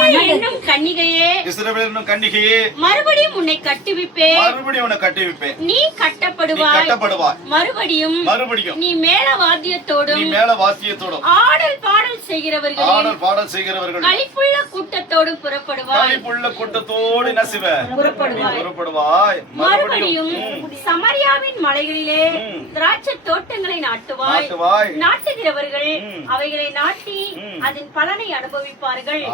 என்னும் கன்னிகையே, இஸ்ரவேல் என்னும் கன்னிகையே, மறுபடியும் உன்னை கட்டுவிப்பேன். மறுபடியும் உன்னை கட்டுவிப்பேன். நீ கட்டப்படுவாய். மறுபடியும் நீ மேல வாத்தியத்தோடும் ஆடல் பாடல் செய்கிறவர்கள் களிப்புள்ள கூட்டத்தோடும் புறப்படுவாய். என்ன செய்வாய்? புறப்படுவாய். மறுபடியும் சமரியாவின் மலைகளிலே திராட்சை தோட்டங்களை நாட்டுவாய். நாட்டுகிறவர்கள் அவைகளை நாட்டி அதன் பலனை அனுபவிப்பார்கள்.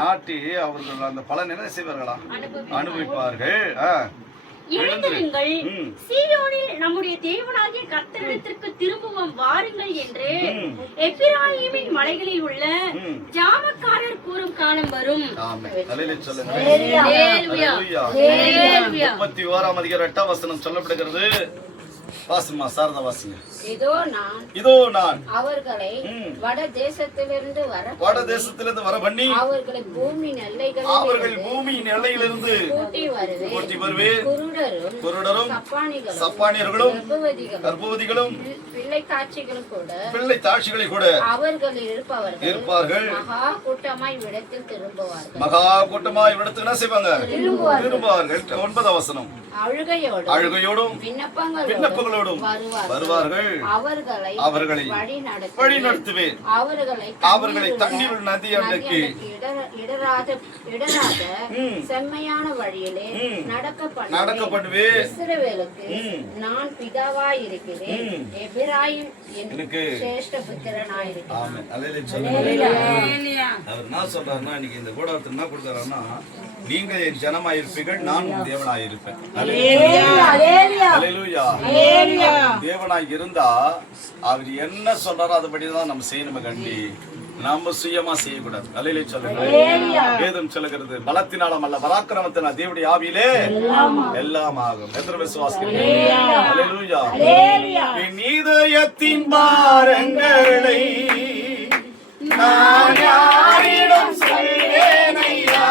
நாட்டி அவர்கள் அந்த பலன் என்ன செய்வார்களா? அனுபவிப்பார்கள். எழுந்திருங்கள், சீயோனில் நம்முடைய தேவனாகிய கர்த்தரிடத்திற்கு திரும்புவோம் வாருங்கள் என்று எப்பிராயீமின் மலைகளில் உள்ள ஜாமக்காரர் கூறும் காலம் வரும். 31ஆம் அதிகாரம் 8ஆம் வசனம் சொல்லப்படுகிறது. வாசிமா சாரதா வாசிங்க. இதோ நான் அவர்களை வட தேசத்திலிருந்து வர பண்ணி அவர்கள் பூமியின் எல்லையிலிருந்து கூட்டி வருவேன். குருடரும் சப்பானியர்களும் கர்ப்பவதிகளும் பிள்ளை தாட்சிகளும் கூட அவர்கள் இருப்பார்கள். மகா கூட்டமாய் இவ்விடத்தில் என்ன செய்வாங்க? திரும்புவார்கள். 9ஆம் வசனம். அழுகையோடும் விண்ணப்பங்களோடும் வருவார்கள். அவர்களை வழி நடத்துவேன். அவர்களை தண்ணீர் நதி அன்னைக்கு இடராத செம்மையான வழியிலே நடக்க பண்ணுவேன். இஸ்ரவேலுக்கு நான் பிதாவாய் இருக்கிறேன். எபிராயிம் எனக்கு சிரேஷ்ட புத்திரனாய் இருக்கிறேன். அவர் என்ன சொல்றாருன்னா, இன்னைக்கு இந்த கூடாரத்துல என்ன கொடுக்கறாருன்னா, நீங்க என் ஜனமாயிருப்பீர்கள், நான் உன் தேவனாயிருப்பேன். தேவனாய் இருந்தா அவர் என்ன சொல்றாரோ அதுபடிதான் நம்ம செய்யணும். கண்டி நம்ம சுயமா செய்யக்கூடாது. அல்லேலூயா சொல்லுங்க. வேதம் சொல்லுகிறது, பலத்தினாலும் அல்ல பராக்கிரமத்தினால் தேவனுடைய ஆவியிலே எல்லாம் ஆகும். எத்தனை விசுவாசிக்கிறீங்க? அல்லேலூயா. நீதயத்தின் பாரங்களை நான் யாரிடம் சொல்வேன் ஐயா?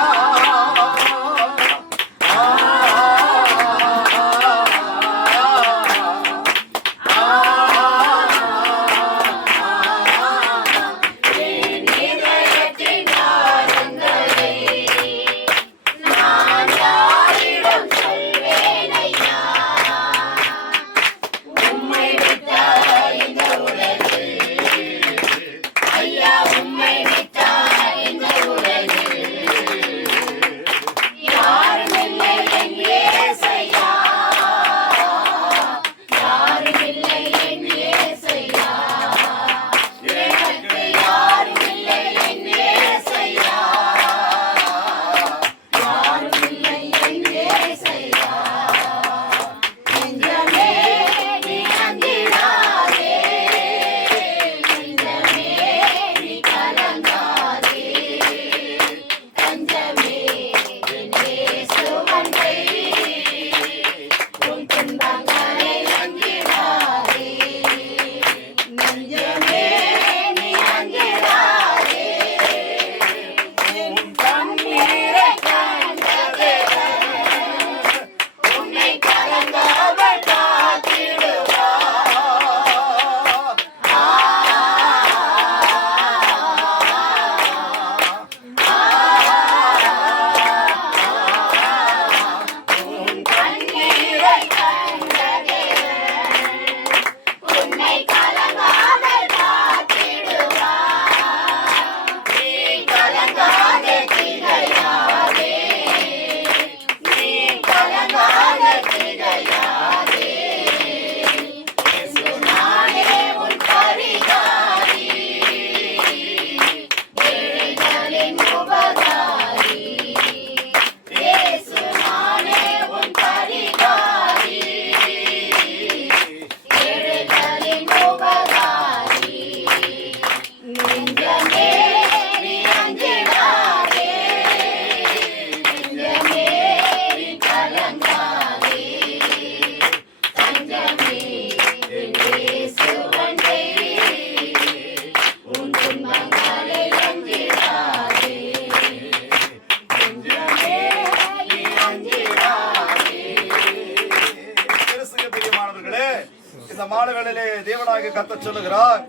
மாலை வேளையிலே தேவனாகிய கர்த்தர் சொல்லுகிறார்,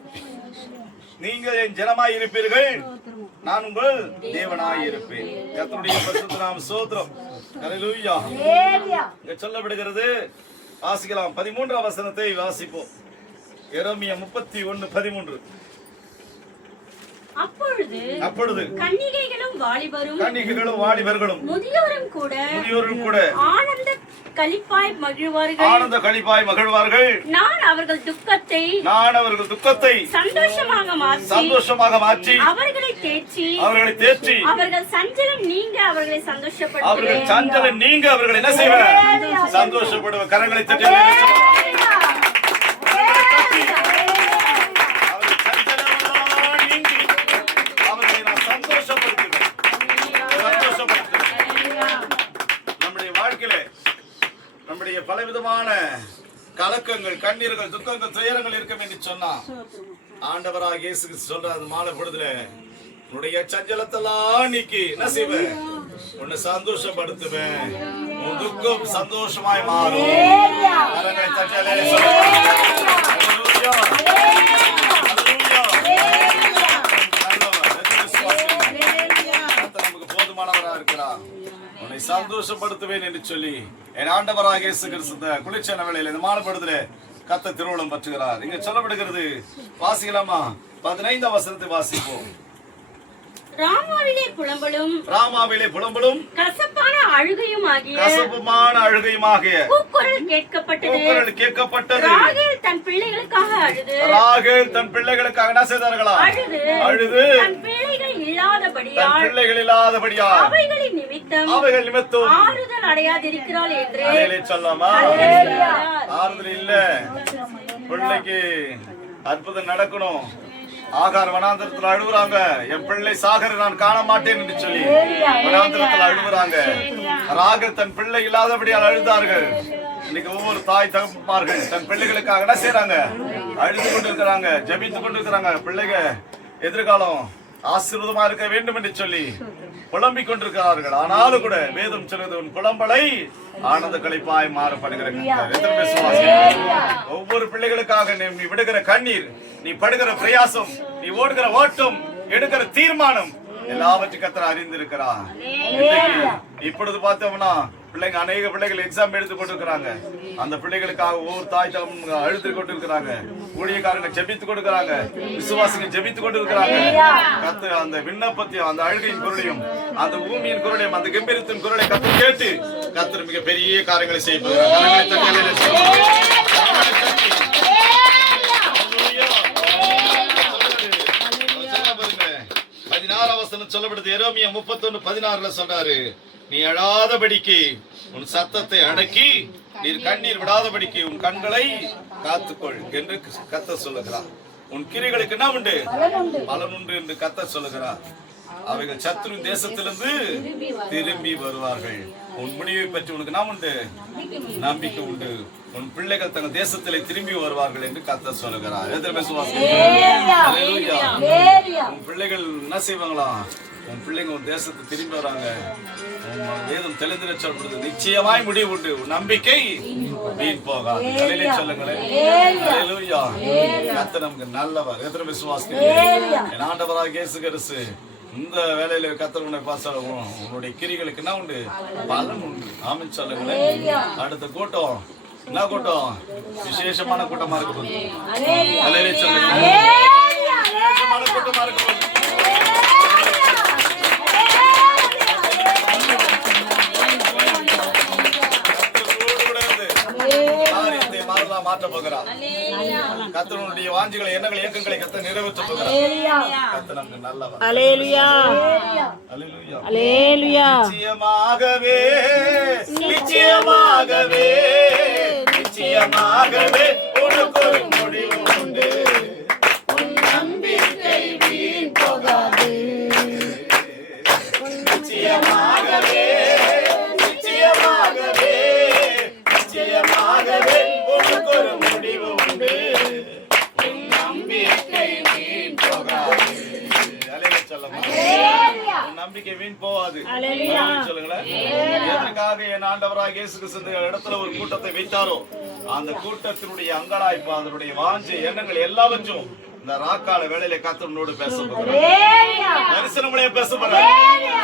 நீங்கள் என் ஜனமாய் இருப்பீர்கள், நான் உங்கள் தேவனாய் இருப்பேன். கர்த்தருடைய பரிசுத்த நாமம் ஸ்தோத்திரம். ஹல்லேலூயா. இங்க சொல்லப்படுகிறது, வாசிக்கலாம். 13ஆம் வசனத்தை வாசிப்போம். எரேமியா 31:13. அப்பொழுது கன்னிகைகளும் வாலிபர்களும் முதியோரும் கூட ஆனந்த களிப்பாய் மகிழ்வார்கள். நான் அவர்கள் துக்கத்தை சந்தோஷமாக மாற்றி அவர்களை தேற்றி அவர்கள் சஞ்சலம் நீங்க அவர்களை அவர்களை என்ன செய்வேன்? சந்தோஷப்படுவேன். கரங்களை தட்டி நம்முடைய பலவிதமான கலக்கங்கள், கண்ணீர்கள், துக்கங்கள், துயரங்கள் இருக்கும் என்று சொன்னா ஆண்டவராக இயேசு கிறிஸ்து சொல்றாரு, மாலை பொழுதுல உன்னுடைய சஞ்சலத்தெல்லாம் நீக்கி என்ன செய்வேன்? உன்னை சந்தோஷப்படுத்துவேன். உன் துக்கம் சந்தோஷமாய் மாறும். கரங்களை தட்டி நமக்கு போதுமானவராக இருக்கிறார். உன்னை சந்தோஷப்படுத்துவேன் என்று சொல்லி என் ஆண்டவராக இயேசு கிறிஸ்து குளிர்ச்சியான வேளையில இந்த மாலைப்படுதல கர்த்தர் திருவுளம் பற்றுகிறார். இங்க சொல்லப்படுகிறது, வாசிக்கலாமா? 15ஆம் வசனத்தை வாசிப்போம். ராமாவிலே புலம்பலும் கசப்பான அழுகையுமாகிய கூக்குரல் கேட்கப்பட்டது. ராகேல் தன் பிள்ளைகளுக்காக என்ன செய்தார்களா? அழுது தன் பிள்ளைகள் இல்லாதபடியால் அவைகளின் நிமித்தம் ஆறுதல் அடையாதிருக்கிறாள் என்று சொல்லாமா? ஆறுதல் இல்ல. பிள்ளைக்கு அற்புதம் நடக்கணும். ஆகார் வனாந்திரத்தில் அழுகுறாங்க, என் பிள்ளை சாகரை நான் காண மாட்டேன் என்று சொல்லி வனாந்திரத்தில் அழுகுறாங்க. ராகேல் தன் பிள்ளை இல்லாதபடியால் அழுதார்கள். இன்னைக்கு ஒவ்வொரு தாய் தகப்பன்மார்கள் தன் பிள்ளைகளுக்காக என்ன செய்யறாங்க? அழுது கொண்டிருக்கிறாங்க, ஜெபித்துக் கொண்டிருக்கிறாங்க. பிள்ளைங்க எதிர்காலம் ஆசீர்வாதமா இருக்க வேண்டும் என்று சொல்லி புலம்பிக் கொண்டிருக்கிறார்கள். ஆனாலும் கூட வேதம் சொல்வது, உன் புலம்பலை ஆனந்த களிப்பாய் மாறப்படுகிறது. ஒவ்வொரு பிள்ளைகளுக்காக நீ விடுகிற கண்ணீர், நீ படுகிற பிரயாசம், நீ ஓடுகிற ஓட்டம், எடுக்கிற தீர்மானம் எல்லாவற்றையும் கர்த்தர் அறிந்திருக்கிறார். இப்பொழுது பார்த்தோம்னா பிள்ளைங்க, அநேக பிள்ளைகள் எக்ஸாம் எடுத்து கொண்டிருக்கிறாங்க. அந்த பிள்ளைகளுக்காக ஒவ்வொரு தாய் தகப்பன் அழுது கொண்டிருக்கிறாங்க. ஊழியக்காரங்க ஜெபித்து கொண்டிருக்கிறாங்க. விசுவாசிகள் ஜெபித்து கொண்டிருக்கிறாங்க. கர்த்தர் அந்த விண்ணப்பத்தையும், அந்த அழுகையின் குரலையும், அந்த பூமியின் குரலையும், அந்த கம்பீரத்தின் குரலை கர்த்தர் கேட்டு கர்த்தர் மிக பெரிய காரியங்களை செய்ய போகிறார். 16ஆம் வசனம் சொல்லப்படுது. எரேமியா 31:16 சொல்றாரு, நீ அழாதபடிக்கு உன் சத்தத்தை அடக்கி, நீர் கண்ணீர் விடாதபடிக்கு உன் கண்களை காத்துக்கொள் என்று கர்த்தர் சொல்லுகிறார். உன் கிரிகளுக்கு என்ன உண்டு? பலன் உண்டு என்று கர்த்தர் சொல்லுகிறார். அவைகள் சத்துரு தேசத்திலிருந்து திரும்பி வருவார்கள். உன் முடிவை பற்றி உனக்கு என்ன உண்டு? நம்பிக்கை உண்டு. உன் பிள்ளைகள் தங்கள் தேசத்திலே திரும்பி வருவார்கள் என்று கர்த்தர் சொல்லுகிறார். உன் பிள்ளைகள் என்ன செய்வாங்களா? உன் பிள்ளைங்க உன் தேசத்தை திரும்பி வராங்க. வேதம் தெளிந்து சொல்லப்படுது, நிச்சயமாய் முடிவு உண்டு. உன் நம்பிக்கை வீண் போகாது. சொல்லுங்களேன். கர்த்தர் நமக்கு நல்லவர். எத்தனை விசுவாசிக்கிறீர்கள்? ஆண்டவராகிய இயேசு கிறிஸ்து இந்த வேலையில கர்த்தர் உன்னை பாசம், உன்னுடைய கிரிகளுக்கு என்ன உண்டு? பலன் உண்டு. ஆமென் சொல்லுங்களேன். அடுத்த கூட்டம் என்ன கூட்டம்? விசேஷமான கூட்டமா இருக்க போகுது. விசேஷமான கூட்டமா இருக்க போகுது. மாற்ற போகிறார். கர்த்தருடைய வாஞ்சிகளை, எண்ணங்களை, இயக்கங்களை கர்த்தர் நிறைவேற்ற போகிறார். கர்த்தர் நமக்கு நல்லவர். அல்லேலூயா, அல்லேலூயா, அல்லேலூயா. நிச்சயமாகவே, நிச்சயமாகவே, நிச்சயமாகவே உனக்கு ஒரு முடிவு உண்டு. உன் நம்பிக்கை வீண் போகாது. நிச்சயமாகவே, நிச்சயமாகவே, நிச்சயமாகவே ஒரு முடிவு உண்டு. உன் நம்பிக்கை வீண் போகாது. நம்பிக்கை வீண் போகாது. சொல்லுங்களேன். எதற்காக என் ஆண்டவராக இயேசு கிறிஸ்து இடத்துல ஒரு கூட்டத்தை வைத்தாரோ, அந்த கூட்டத்தினுடைய அங்கலாய்ப்பு, அதனுடைய வாஞ்சை, எண்ணங்கள் எல்லாவற்றும் இந்த ராக்கால வேளையில கர்த்தர் உன்னோடு பேச போகிறார். தரிசனம் மூலியம் பேச போகிறார்.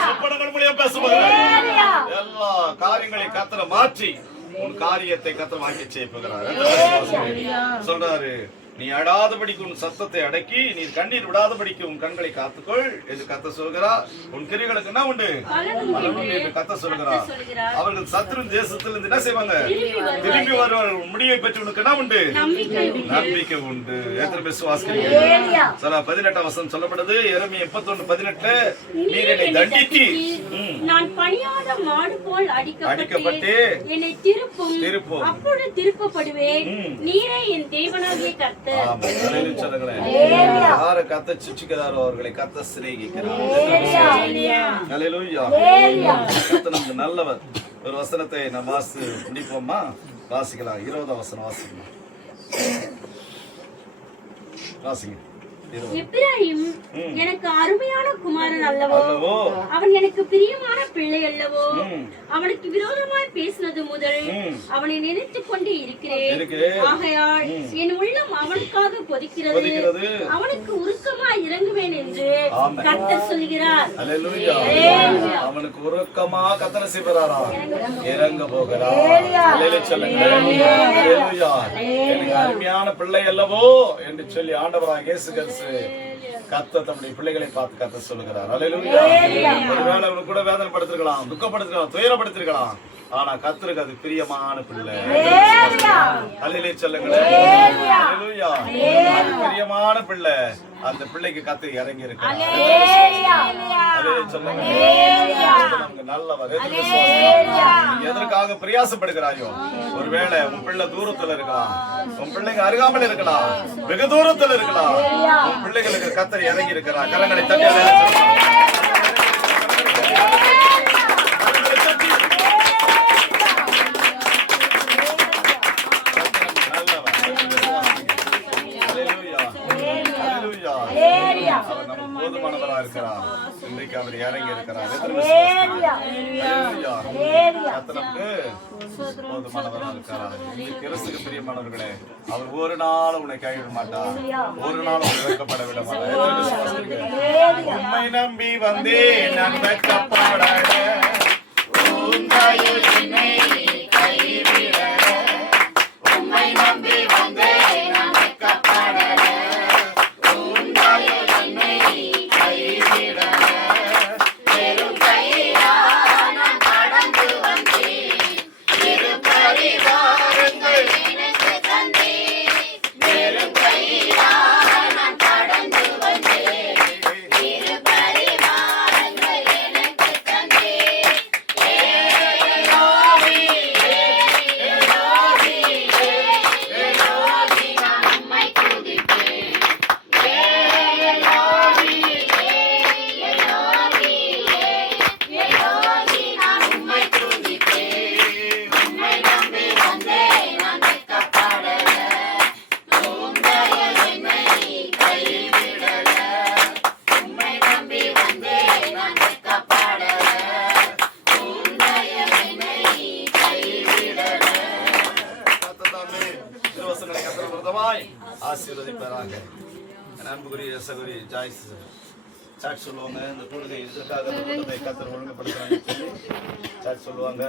சொப்பனங்கள் மூலியம் பேச போகிறார். எல்லா காரியங்களையும் கர்த்தர் மாற்றி உன் காரியத்தை கர்த்தர் வாங்கி செய்ய போகிறார். சொல்றாரு, நீ அடாதபடிக்கு உன் சத்தத்தை அடக்கி நீ கண்ணீர் விடாதபடிக்கு உன் கண்களை காத்துக்கொள் என்று கர்த்தர் சொல்கிறார். உன் கிரிகளுக்கு என்ன உண்டு? என்று கர்த்தர் சொல்கிறார். அவர்கள் சத்ரு தேசத்திலிருந்து என்ன செய்வாங்க? திரும்பி வருவார்கள். உன் முடிவை பற்றி உனக்கு என்ன உண்டு? நம்பிக்கை உண்டு. எத்தனை பேர் விசுவாசிக்கிறீங்க? 18 வசனம் சொல்லப்படுது. எரேமியா 31:18 நீர் என்னை தண்டித்து நான் பணியாத மாடு போல் அடிக்கப்பட்டு என்னை திருப்பும் அப்பொழுது திருப்பப்படுவேன். நீரே என் தேவனாகிய கர்த்தர். யார கத்த சிச்சிக்கிறாரோ அவர்களை கத்த சிநேகிக்கிறார். நமக்கு நல்லவர். ஒரு வசனத்தை நம்ம முடிப்போமா? வாசிக்கலாம். 20 வசனம் வாசிக்கலாம். வாசிங்க. எப்பிராயீம் எனக்கு அருமையான குமாரன் அல்லவோ, அவன் எனக்கு பிரியமான பிள்ளை அல்லவோ. அவனுக்கு விரோதமாய் பேசினது முதல் அவனை நினைத்துக் கொண்டே இருக்கிறேன். ஆகையால் என் உள்ளம் அவனுக்காக கொதிக்கிறது. அவனுக்கு உருக்கமாய் இறங்குவேன் என்று கர்த்தர் சொல்கிறார். அவனுக்கு உருக்கமா கர்த்தர் செய்கிறாரா? இறங்க போகிறார். அருமையான பிள்ளை அல்லவோ என்று சொல்லி ஆண்டவராக இயேசு கிறிஸ்து கர்த்தர் தம்முடைய பிள்ளைகளை பார்த்து கர்த்தர் சொல்லுகிறார். அல்லேலூயா. ஒருவேளை அவனுக்கு கூட வேதனை படுத்திருக்கலாம், துக்கப்படுத்திருக்கலாம், துயரப்படுத்திருக்கலாம். ஆனா கர்த்தருக்கு அது பிரியமான பிள்ளை. அல்லேலூயா சொல்லுங்களேன். அல்லேலூயா. அது பிரியமான பிள்ளை. அந்த பிள்ளைக்கு கர்த்தர் இறங்கி இருக்கிறார். அல்லேலூயா சொல்லுங்க. நமக்கு நல்லவர். எதற்காக பிரயாசப்படுகிறாயோ? ஒருவேளை உன் பிள்ளை தூரத்துல இருக்கலாம், உன் பிள்ளைங்க அருகாமல் இருக்கலாம், வெகு தூரத்துல இருக்கலாம். உன் பிள்ளைகளுக்கு கர்த்தர் இறங்கி இருக்கிறார். கரங்களை தட்டி போதுமானவரா இருக்கிறார். இன்றைக்கு அவர் இறங்கி இருக்கிறார். போதுமானவரா இருக்கிறார். கிறிஸ்துக்கு பிரியமானவர்களே, அவர் ஒரு நாள் உன்னை கைவிட மாட்டார். ஒரு நாள் உன்னை வெட்கப்பட விட மாட்டார். உம்மை நம்பி வந்தேன் நான் வெட்கப்பட ஆசீர்வதிப்பாராக. அன்புக்குரிய சகோதரி ஜாய்ஸ் சாட் சொல்லுவாங்க. இந்த கூடுகை இதற்காக கர்த்தர் ஒழுங்குபடுத்துறாங்க சொல்லி சாட் சொல்லுவாங்க.